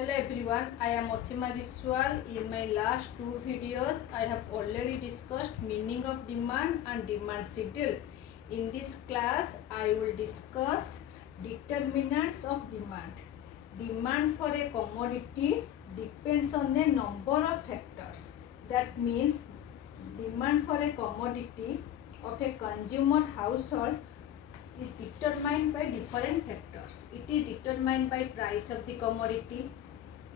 Hello everyone, I am Osima Biswal. In my last two videos, I have already discussed meaning of demand and demand schedule. In this class, I will discuss determinants of demand. Demand for a commodity depends on a number of factors. That means demand for a commodity of a consumer household is determined by different factors. It is determined by price of the commodity.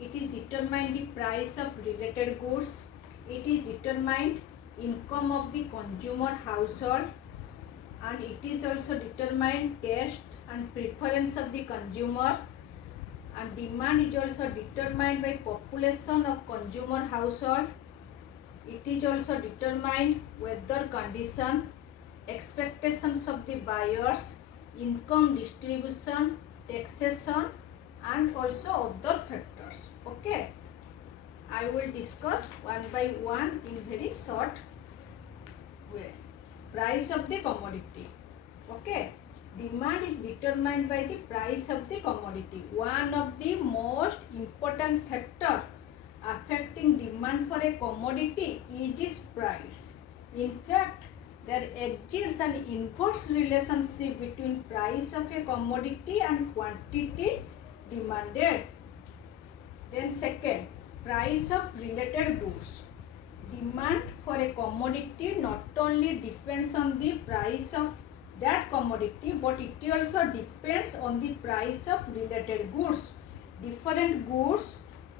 It is determined the price of related goods. It is determined income of the consumer household, and it is also determined taste and preference of the consumer, and demand is also determined by population of consumer household. It is also determined weather condition, expectations of the buyers, income distribution, taxation, and also other factors. Okay, I will discuss one by one in very short way. Price of the commodity. Okay, demand is determined by the price of the commodity. One of the most important factor affecting demand for a commodity is its price. In fact, there exists an inverse relationship between price of a commodity and quantity demanded. Then second, price of related goods. Demand for a commodity not only depends on the price of that commodity, but it also depends on the price of related goods. Different goods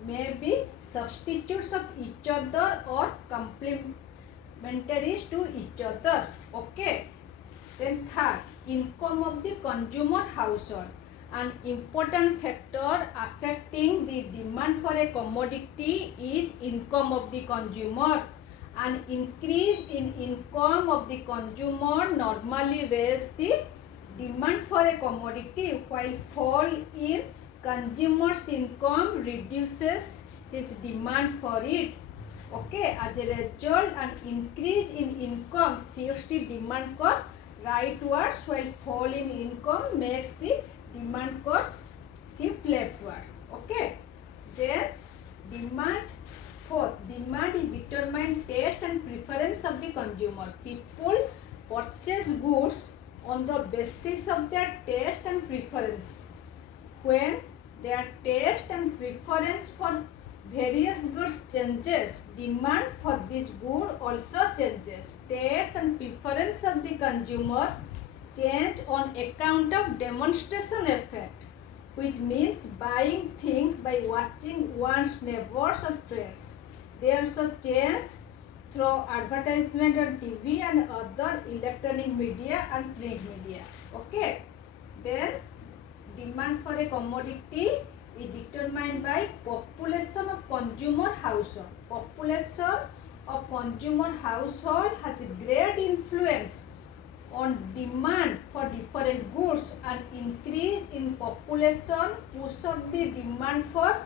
may be substitutes of each other or complementaries to each other. Okay. Then third, income of the consumer household. An important factor affecting the demand for a commodity is income of the consumer. An increase in income of the consumer normally raises the demand for a commodity, while fall in consumer's income reduces his demand for it. Okay, as a result, an increase in income shifts the demand curve rightwards, while fall in income makes the demand curve shift leftward. Okay, then demand is determined taste and preference of the consumer. People purchase goods on the basis of their taste and preference. When their taste and preference for various goods changes, demand for this good also changes. Taste and preference of the consumer change on account of demonstration effect, which means buying things by watching one's neighbors or friends. They also change through advertisement on TV and other electronic media and print media. Okay, then demand for a commodity is determined by population of consumer household. Population of consumer household has great influence on demand for different goods. An increase in population pushes up the demand for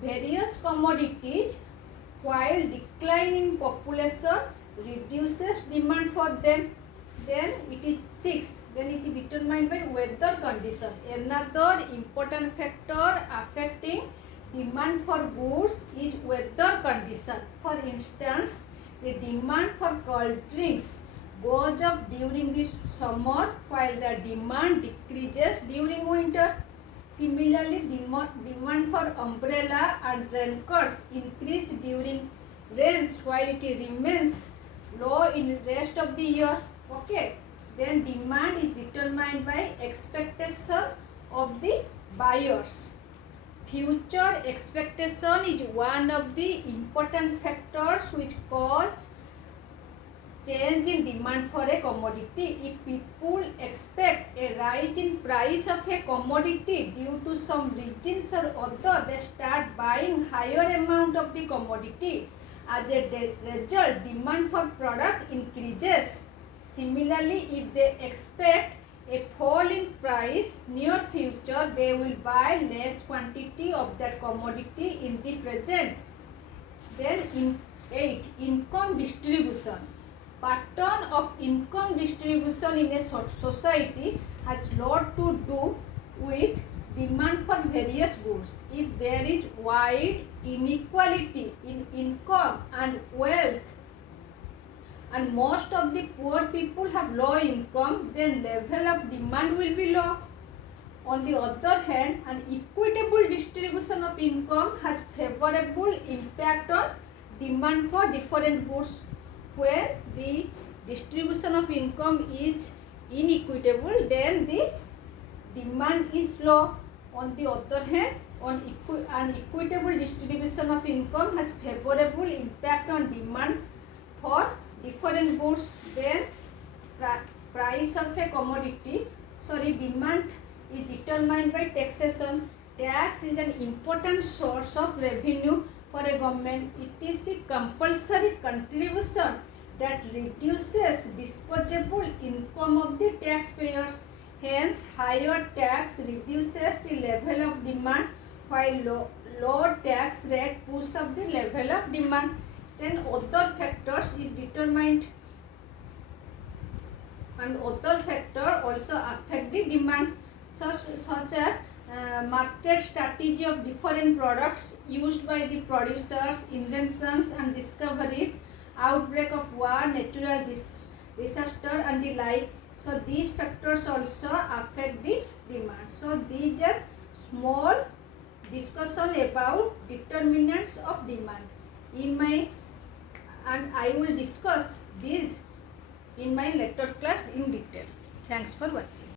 various commodities, while decline in population reduces demand for them. Then it is sixth. Then it is determined by weather condition. Another important factor affecting demand for goods is weather condition. For instance, the demand for cold drinks goes up during the summer, while the demand decreases during winter. Similarly, demand for umbrella and raincoats increase during rains, while it remains low in rest of the year. Okay, then demand is determined by expectation of the buyers. Future expectation is one of the important factors which cause change in demand for a commodity. If people expect a rise in price of a commodity due to some reasons or other, they start buying higher amount of the commodity. As a result, demand for product increases. Similarly, if they expect a fall in price near future, they will buy less quantity of that commodity in the present. Then in 8, income distribution. Pattern of income distribution in a society has lot to do with demand for various goods. If there is wide inequality in income and wealth, and most of the poor people have low income, then level of demand will be low. On the other hand, an equitable distribution of income has favorable impact on demand for different goods. When the distribution of income is inequitable, then the demand is low. On the other hand, an equitable distribution of income has favorable impact on demand for different goods. Then price of a commodity, demand is determined by taxation. Tax is an important source of revenue for a government. It is the compulsory contribution that reduces disposable income of the taxpayers. Hence, higher tax reduces the level of demand, while low tax rate pushes up the level of demand. Then other factors is determined, and other factor also affect the demand, such as market strategy of different products used by the producers, inventions and discoveries, outbreak of war, natural disaster and the like. So these factors also affect the demand. So these are small discussion about determinants of demand and I will discuss these in my lecture class in detail. Thanks for watching.